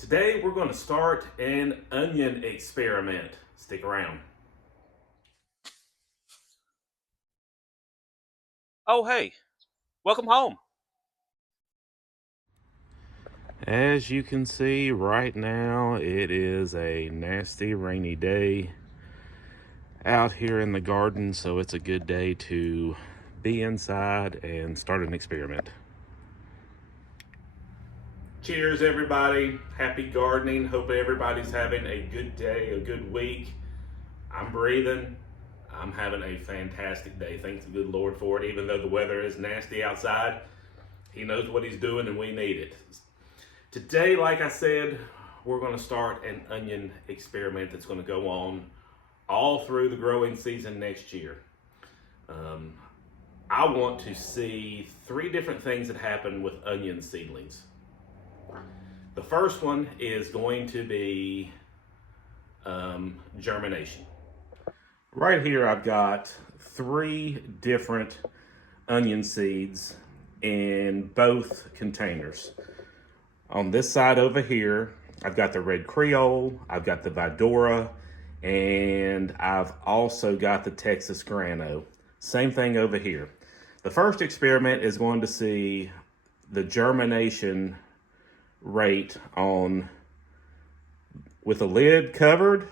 Today we're going to start an onion experiment. Stick around. Oh, hey, welcome home. As you can see right now, it is a nasty rainy day out here in the garden, so it's a good day to be inside and start an experiment. Cheers, everybody. Happy gardening. Hope everybody's having a good day, a good week. I'm breathing. I'm having a fantastic day. Thanks the good Lord for it. Even though the weather is nasty outside, He knows what He's doing and we need it. Today, like I said, we're going to start an onion experiment that's going to go on all through the growing season next year. I want to see three different things that happen with onion seedlings. The first one is going to be germination. Right here, I've got three different onion seeds in both containers. On this side over here, I've got the Red Creole, I've got the Vidora, and I've also got the Texas Grano. Same thing over here. The first experiment is going to see the germination rate on with the lid covered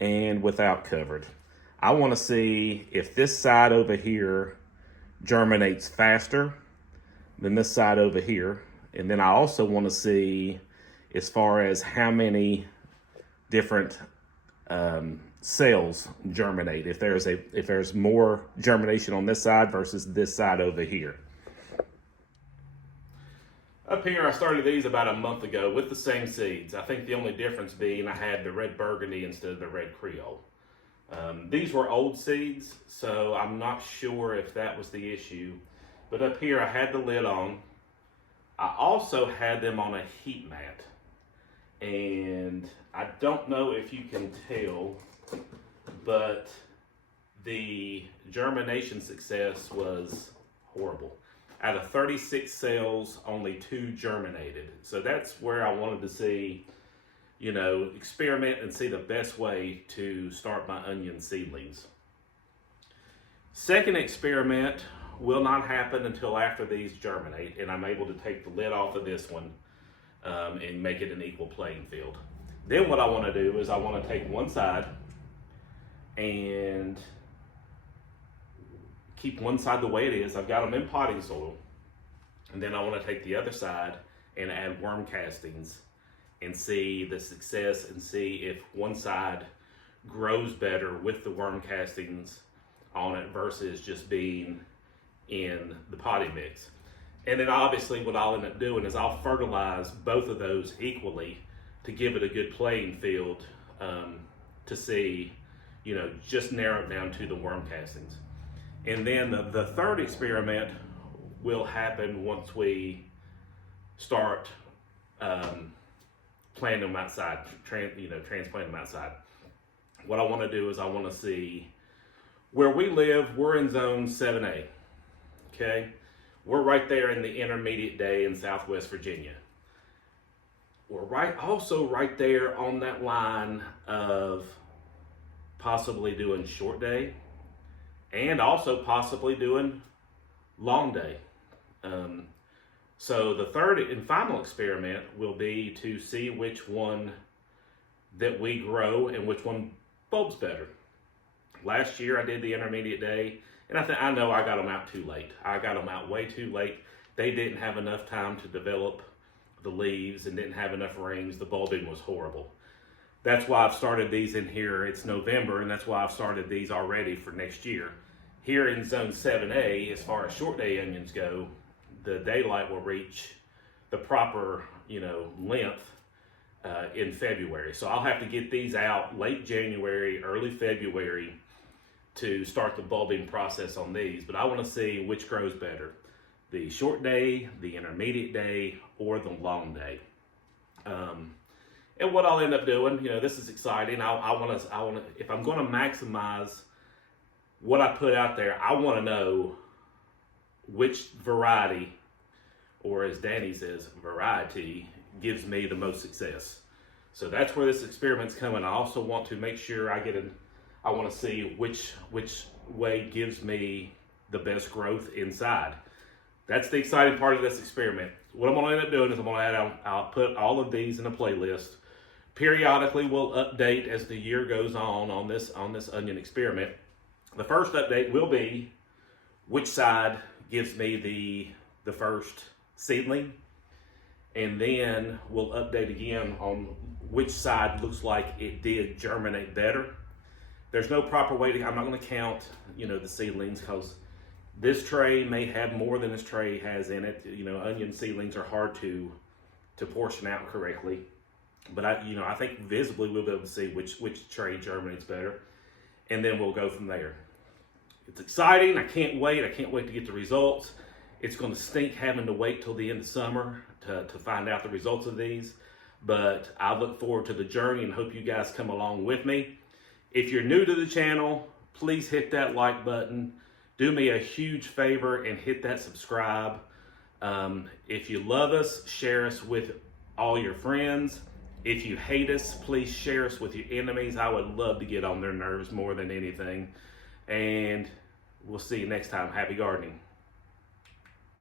and without covered. I want to see if this side over here germinates faster than this side over here. And then I also want to see as far as how many different cells germinate. If there's more germination on this side versus this side over here. Up here, I started these about a month ago with the same seeds. I think the only difference being I had the red burgundy instead of the red creole. These were old seeds, so I'm not sure if that was the issue. But up here, I had the lid on. I also had them on a heat mat. And I don't know if you can tell, but the germination success was horrible. Out of 36 cells, only 2 germinated. So that's where I wanted to see, experiment and see the best way to start my onion seedlings. Second experiment will not happen until after these germinate, and I'm able to take the lid off of this one and make it an equal playing field. Then what I want to do is I want to take one side and keep one side the way it is. I've got them in potting soil. And then I want to take the other side and add worm castings and see the success and see if one side grows better with the worm castings on it versus just being in the potting mix. And then obviously what I'll end up doing is I'll fertilize both of those equally to give it a good playing field to see, just narrow it down to the worm castings. And then the third experiment will happen once we start planting them outside, transplanting them outside. What I want to do is I want to see where we live. We're in zone 7A, okay? We're right there in the intermediate day in Southwest Virginia. We're also right there on that line of possibly doing short day and also possibly doing long day. So the third and final experiment will be to see which one that we grow and which one bulbs better. Last year I did the intermediate day, and I know I got them out too late. I got them out way too late. They didn't have enough time to develop the leaves and didn't have enough rings. The bulbing was horrible. That's why I've started these in here. It's November, and that's why I've started these already for next year. Here in zone 7A, as far as short day onions go, the daylight will reach the proper, length in February. So I'll have to get these out late January, early February to start the bulbing process on these. But I want to see which grows better, the short day, the intermediate day, or the long day. And what I'll end up doing, this is exciting. I want to, if I'm going to maximize what I put out there, I want to know which variety, or as Danny says, variety, gives me the most success. So that's where this experiment's coming. I also want to make sure I want to see which way gives me the best growth inside. That's the exciting part of this experiment. What I'm going to end up doing is I'll put all of these in a playlist. Periodically, we'll update as the year goes on this onion experiment. The first update will be which side gives me the first seedling, and then we'll update again on which side looks like it did germinate better. There's no proper way to, I'm not going to count, the seedlings, because this tray may have more than this tray has in it. Onion seedlings are hard to portion out correctly. But I think visibly we'll be able to see which tray germinates better. And then we'll go from there. It's exciting. I can't wait. I can't wait to get the results. It's going to stink having to wait till the end of summer to find out the results of these. But I look forward to the journey and hope you guys come along with me. If you're new to the channel, please hit that like button. Do me a huge favor and hit that subscribe. If you love us, share us with all your friends. If you hate us, please share us with your enemies. I would love to get on their nerves more than anything. And we'll see you next time. Happy gardening.